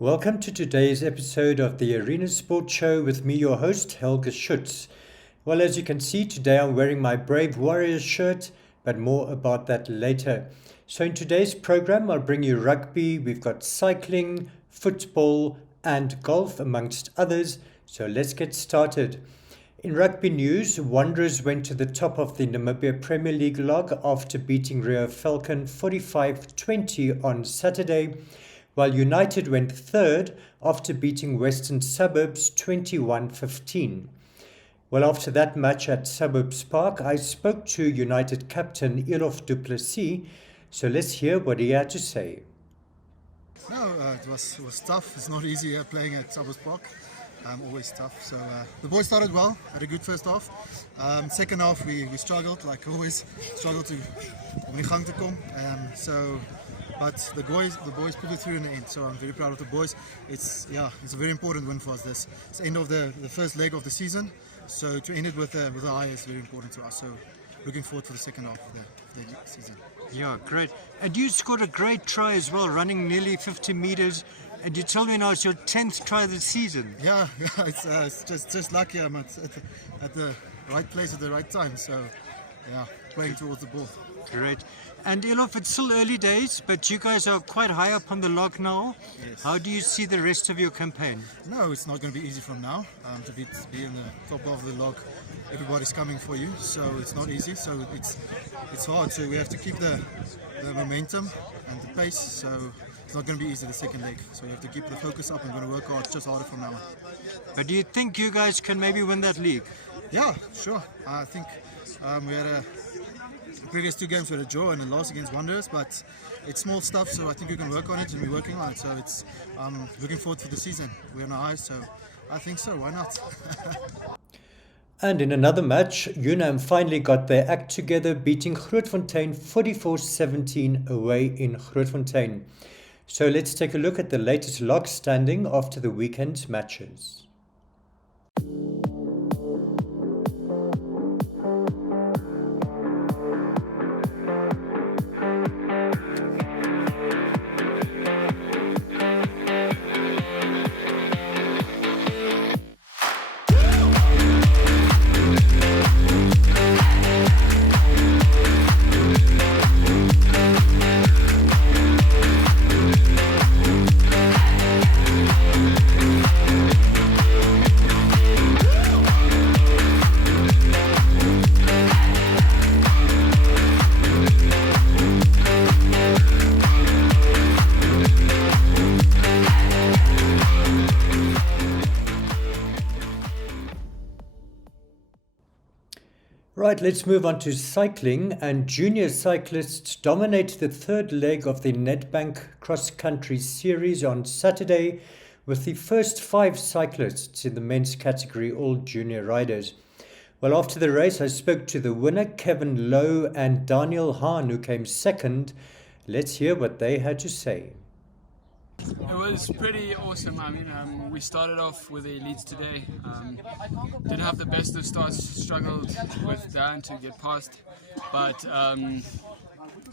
Welcome to today's episode of the Arena Sport Show with me, your host, Helge Schutz. Well, as you can see, today I'm wearing my Brave Warriors shirt, but more about that later. So in today's program, I'll bring you rugby, we've got cycling, football, and golf, amongst others. So let's get started. In rugby news, Wanderers went to the top of the Namibia Premier League log after beating Rio Falcon 45-20 on Saturday, while United went third after beating Western Suburbs 21-15. Well, after that match at Suburbs Park, I spoke to United captain Elof du Plessis, so let's hear what he had to say. No, it was tough. It's not easy playing at Suburbs Park. Always tough. So the boys started well, had a good first half. Second half we struggled, like always, struggled to come. But the boys pulled it through in the end. So I'm very proud of the boys. It's a very important win for us. It's the end of the first leg of the season. So to end it with a high is very important to us. So looking forward for the second half of the season. Yeah, great. And you scored a great try as well, running nearly 50 meters. And you told me now it's your 10th try this season. Yeah, it's just lucky I'm at the right place at the right time. So, yeah, playing towards the ball. Great. And Elof, it's still early days, but you guys are quite high up on the log now. Yes. How do you see the rest of your campaign? No, it's not going to be easy from now. To be in the top of the log, everybody's coming for you, so it's not easy. So it's hard. So we have to keep the momentum and the pace. So it's not going to be easy the second leg. So we have to keep the focus up and going to work hard, just harder from now on. But do you think you guys can maybe win that league? Yeah, sure. I think we had the previous two games with a draw and a loss against Wanderers, but it's small stuff, so I think we can work on it and we're working on it. So it's looking forward to the season. We're on our eyes, so I think so. Why not? And in another match, Unam finally got their act together, beating Grootfontein 44-17 away in Grootfontein. So let's take a look at the latest log standing after the weekend matches. Right, let's move on to cycling, and junior cyclists dominated the third leg of the Nedbank Cross Country Series on Saturday, with the first 5 cyclists in the men's category all junior riders. Well, after the race, I spoke to the winner, Kevin Lowe, and Daniel Hahn, who came second. Let's hear what they had to say. It was pretty awesome. I mean, we started off with the elites today. Didn't have the best of starts, struggled with Dan to get past. But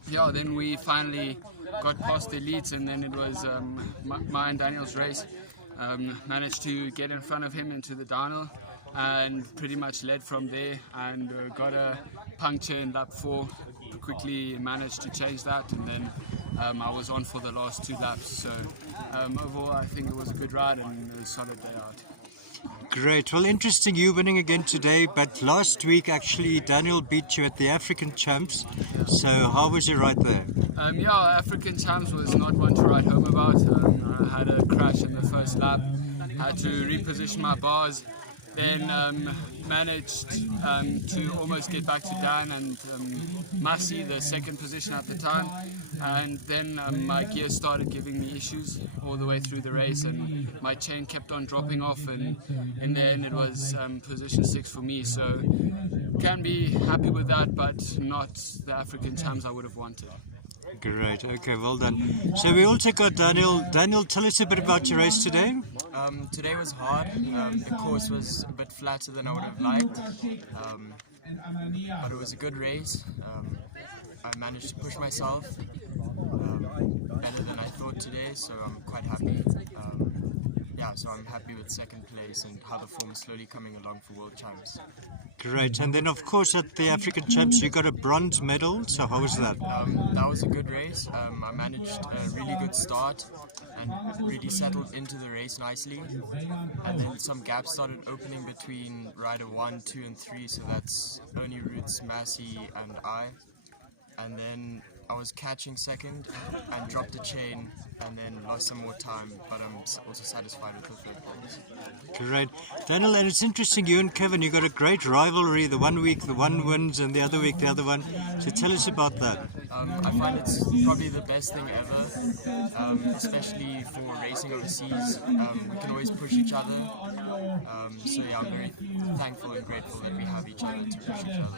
then we finally got past the elites, and then it was my and Daniel's race. Managed to get in front of him into the Daniel and pretty much led from there, and got a puncture in lap 4. Quickly managed to change that, and then I was on for the last 2 laps. So overall, I think it was a good ride and a solid day out. Great. Well, interesting you winning again today, but last week actually Daniel beat you at the African Champs. So how was your ride there? African Champs was not one to write home about. I had a crash in the first lap, had to reposition my bars, then managed to almost get back to Dan and Massey, the second position at the time, and then my gear started giving me issues all the way through the race, and my chain kept on dropping off, and in the end it was position 6 for me. So can be happy with that, but not the African Champs I would have wanted. Great, okay, well done. So we all take out Daniel. Daniel, tell us a bit about your race today. Today was hard. The course was a bit flatter than I would have liked, but it was a good race. I managed to push myself better than I thought today, so I'm quite happy. so I'm happy with second place and how the form is slowly coming along for World Champs. Great. And then, of course, at the African Champs, you got a bronze medal. So how was that? That was a good race. I managed a really good start and really settled into the race nicely. And then some gaps started opening between rider 1, 2 and 3. So that's Ernie Roots, Massey and I. And then I was catching second and dropped a chain and then lost some more time, but I'm also satisfied with the third place. Great. Daniel, and it's interesting, you and Kevin, you got a great rivalry. The one week the one wins and the other week the other one. So tell us about that. I find it's probably the best thing ever, especially for racing overseas. We can always push each other. So yeah, I'm very thankful and grateful that we have each other to push each other.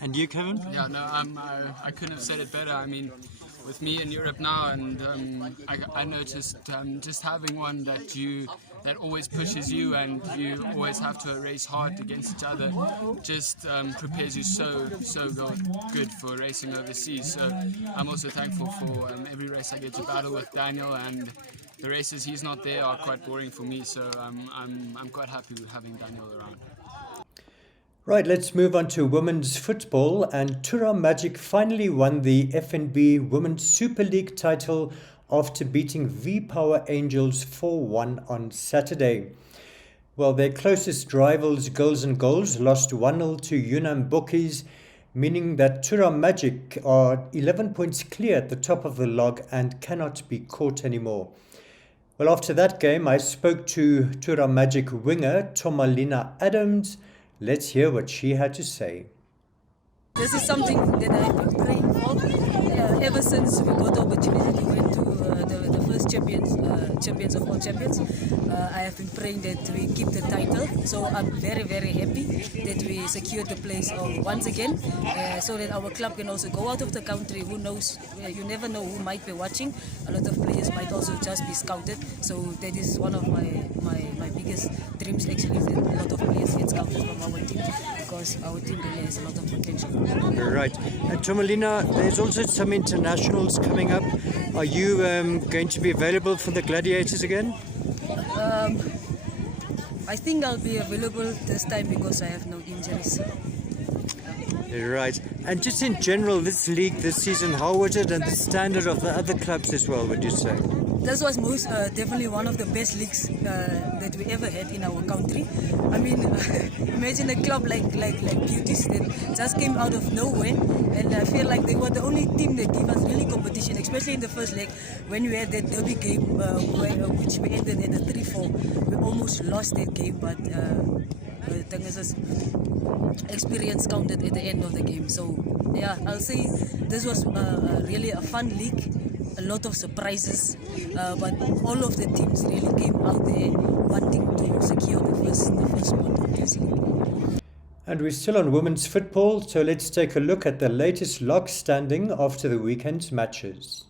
And you, Kevin? Yeah, no, I couldn't have said it better. I mean, with me in Europe now, and I noticed just having one that always pushes you, and you always have to race hard against each other, just prepares you so good for racing overseas. So I'm also thankful for every race I get to battle with Daniel, and the races he's not there are quite boring for me. So I'm quite happy with having Daniel around. Right, let's move on to women's football, and Turam Magic finally won the FNB Women's Super League title after beating V-Power Angels 4-1 on Saturday. Well, their closest rivals, Girls and Goals, lost 1-0 to Yunnan Bookies, meaning that Turam Magic are 11 points clear at the top of the log and cannot be caught anymore. Well, after that game, I spoke to Turam Magic winger Tomalina Adams. Let's hear what she had to say. This is something that I've been praying for ever since we got the opportunity to win to the first champions of all champions. I have been praying that we keep the title, so I'm very happy that we secured the place once again, so that our club can also go out of the country. Who knows, you never know who might be watching. A lot of players might also just be scouted, so that is one of my biggest dreams actually, that a lot of players get scouted from our team, because our team really has a lot of potential. Right. And Tomalina, there's also some internationals coming up. Are you going to be available for the Gladiators again? I think I'll be available this time because I have no injuries. Right. And just in general, this league this season, how was it, and the standard of the other clubs as well, would you say? This was definitely one of the best leagues that we ever had in our country. I mean, imagine a club like Beauties that just came out of nowhere, and I feel like they were the only team that gave us really competition, especially in the first leg when we had that derby game which we ended at a 3-4. We almost lost that game, but the thing is, experience counted at the end of the game. So yeah, I'll say this was really a fun league. A lot of surprises, but all of the teams really came out there wanting to secure the first spot of this league. And we're still on women's football, so let's take a look at the latest log standing after the weekend's matches.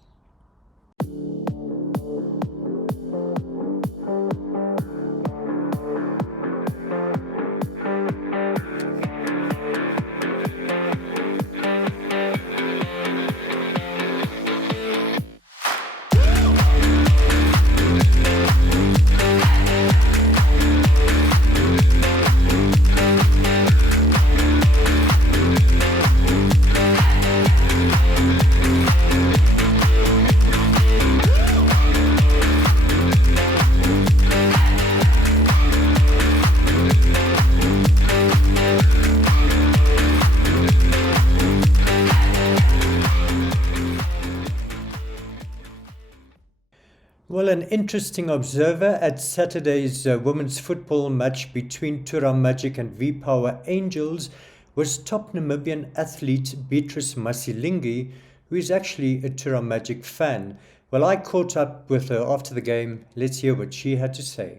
Well, an interesting observer at Saturday's women's football match between Turam Magic and V-Power Angels was top Namibian athlete Beatrice Masilingi, who is actually a Turam Magic fan. Well, I caught up with her after the game. Let's hear what she had to say.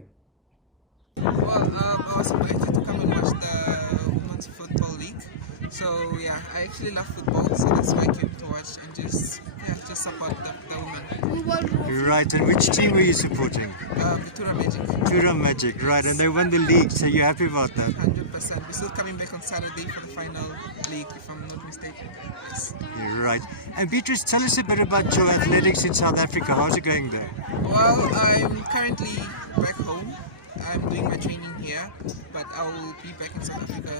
Well, I was invited to come and watch the Women's Football League. So yeah, I actually love football, so that's why I came to watch and just support the women. Right, and which team were you supporting? Vitura Magic, Tura Magic, right, and they won the league, so you're happy about that? 100%. We're still coming back on Saturday for the final league, if I'm not mistaken. Yes. Right. And Beatrice, tell us a bit about your athletics in South Africa. How's it going there? Well, I'm currently back home. I'm doing my training here, but I will be back in South Africa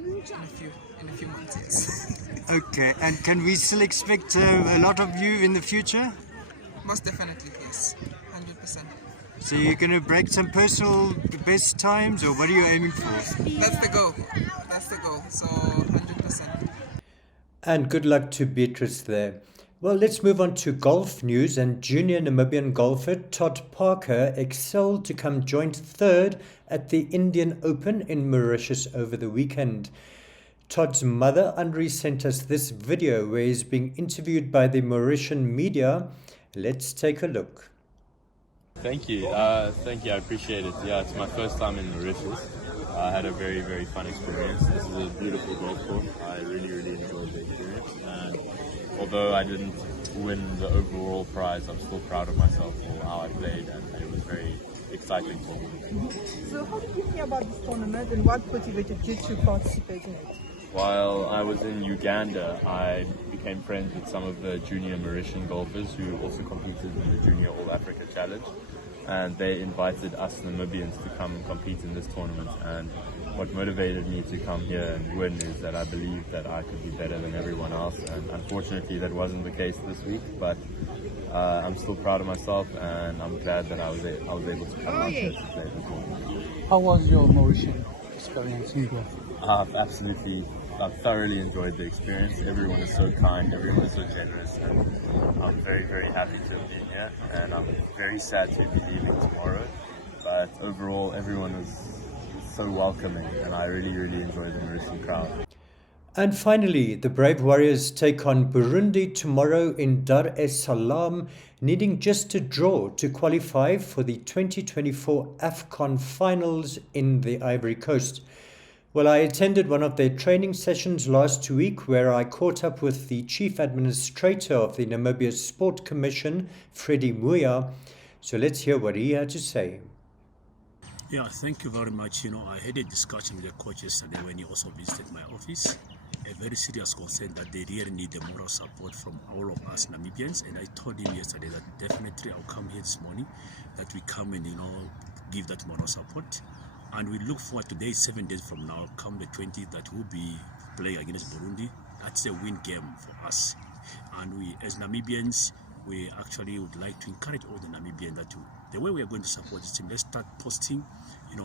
in a few months. Yes. Okay, and can we still expect a lot of you in the future? Most definitely, yes. 100%. So you're going to break some personal best times, or what are you aiming for? That's the goal. That's the goal. So 100%. And good luck to Beatrice there. Well, let's move on to golf news. And junior Namibian golfer Todd Parker excelled to come joint third at the Indian Open in Mauritius over the weekend. Todd's mother, Andri, sent us this video where he's being interviewed by the Mauritian media. Let's take a look. Thank you. I appreciate it. Yeah, it's my first time in Mauritius. I had a very, very fun experience. This is a beautiful golf course. I really, really enjoyed the experience. And although I didn't win the overall prize, I'm still proud of myself for how I played, and it was very exciting for me. So how did you hear about this tournament and what motivated you to participate in it? While I was in Uganda, I became friends with some of the junior Mauritian golfers who also competed in the Junior All Africa Challenge, and they invited us Namibians to come and compete in this tournament. And what motivated me to come here and win is that I believed that I could be better than everyone else, and unfortunately that wasn't the case this week, but I'm still proud of myself, and I'm glad that I was able to come out here to play this tournament. How was your Mauritian experience in golf? I've thoroughly enjoyed the experience. Everyone is so kind, everyone is so generous, and I'm very, very happy to have been here, and I'm very sad to be leaving tomorrow, but overall everyone was so welcoming, and I really, really enjoyed the Mauritian crowd. And finally, the Brave Warriors take on Burundi tomorrow in Dar es Salaam, needing just a draw to qualify for the 2024 AFCON finals in the Ivory Coast. Well, I attended one of their training sessions last week where I caught up with the Chief Administrator of the Namibia Sport Commission, Freddie Muya. So let's hear what he had to say. Yeah, thank you very much. I had a discussion with the coach yesterday when he also visited my office. A very serious concern that they really need the moral support from all of us Namibians. And I told him yesterday that definitely I'll come here this morning, that we come and, give that moral support. And we look forward today, 7 days from now, come the 20th, that we'll be playing against Burundi. That's a win game for us. And we, as Namibians, we actually would like to encourage all the Namibians that the way we are going to support this team, let's start posting,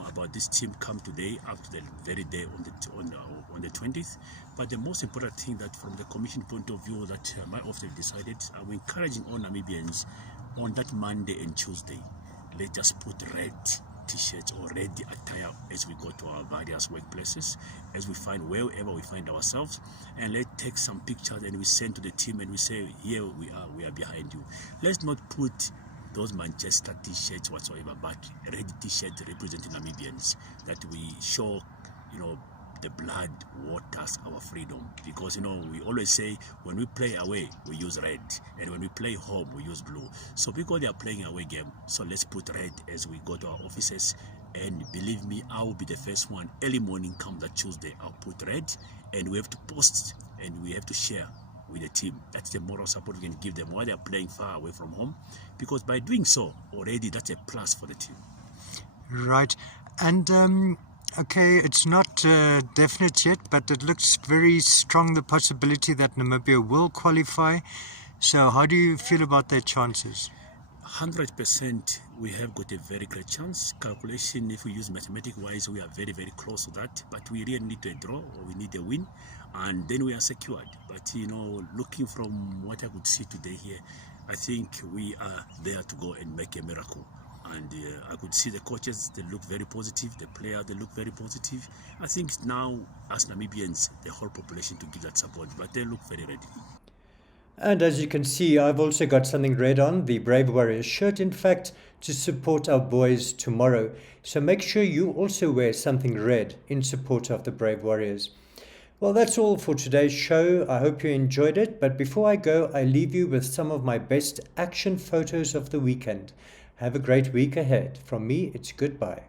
about this team come today up to the very day on the 20th. But the most important thing that from the commission point of view that my office decided, I'm encouraging all Namibians on that Monday and Tuesday, let's just put red T-shirts or red attire as we go to our various workplaces, as we find wherever we find ourselves, and let's take some pictures and we send to the team and we say, here we are behind you. Let's not put those Manchester T-shirts whatsoever, but red T-shirts representing Namibians, that we show, the blood waters our freedom, because we always say when we play away we use red, and when we play home we use blue. So because they are playing away game, so let's put red as we go to our offices. And believe me, I will be the first one early morning come that Tuesday. I'll put red, and we have to post and we have to share with the team. That's the moral support we can give them while they are playing far away from home, because by doing so already that's a plus for the team. Right. And okay, it's not definite yet, but it looks very strong, the possibility that Namibia will qualify. So how do you feel about their chances? 100% we have got a very great chance. Calculation, if we use mathematic wise, we are very, very close to that. But we really need a draw, or we need a win, and then we are secured. But looking from what I could see today here, I think we are there to go and make a miracle. And I could see the coaches, they look very positive. The players, they look very positive. I think now, as Namibians, the whole population to give that support, but they look very ready. And as you can see, I've also got something red on, the Brave Warriors shirt, in fact, to support our boys tomorrow. So make sure you also wear something red in support of the Brave Warriors. Well, that's all for today's show. I hope you enjoyed it. But before I go, I leave you with some of my best action photos of the weekend. Have a great week ahead. From me, it's goodbye.